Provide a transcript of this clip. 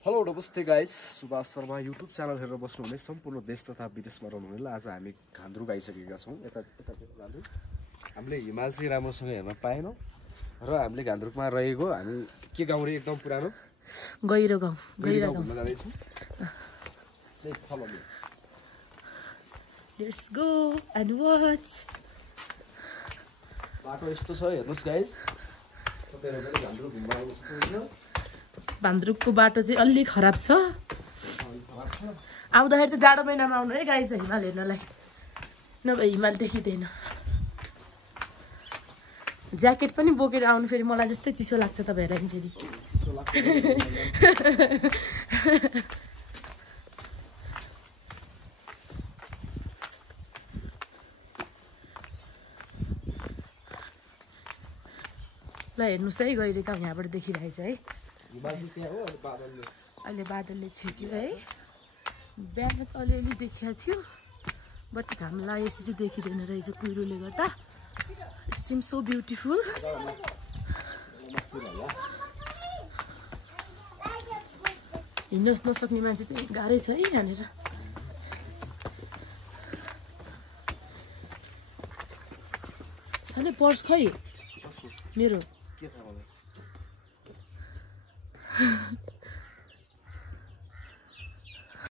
Hello नमस्ते guys, Subhash Sharma YouTube channel हेरेर बस्नुहुने सम्पूर्ण देश तथा विदेशमा रहनुहुनेलाई आज हामी घान्द्रुक आइसकेका छौँ। यता घान्द्रुक हामीले हिमाल चाहिँ राम्रोसँग हेर्न पाएनौँ र हामीले घान्द्रुकमा रहेको हामी के गाउँ रे एकदम पुरानो गहिरो गाउँ घुम्न जाँदैछौँ। Let's follow me. Let's go and watch. बाटो यस्तो छ हेर्नुहोस् गाइस, तपाईँहरू पनि घान्द्रुक घुम्न आउनु सक्नुहुन्छ। भान्द्रुकको बाटो चाहिँ अलि खराब छ। आउँदाखेरि चाहिँ जाडो महिनामा आउनु है गाइस हिमाल हेर्नलाई, नभए हिमाल देखिँदैन। ज्याकेट पनि बोकेर आउनु, फेरि मलाई जस्तै चिसो लाग्छ तपाईँहरूलाई फेरि। ल हेर्नुहोस् है, गहिरो गाउँ यहाँबाट देखिरहेछ है। अहिले बादलले छेक्यो है। बिहान त अलिअलि देखिएको थियो, बट घाम लागेपछि चाहिँ देखिँदैन रहेछ कुहिरोले गर्दा। It seems so beautiful. हिँड्न नसक्ने मान्छे चाहिँ गाह्रै छ है यहाँनिर। साले पर्स खै मेरो।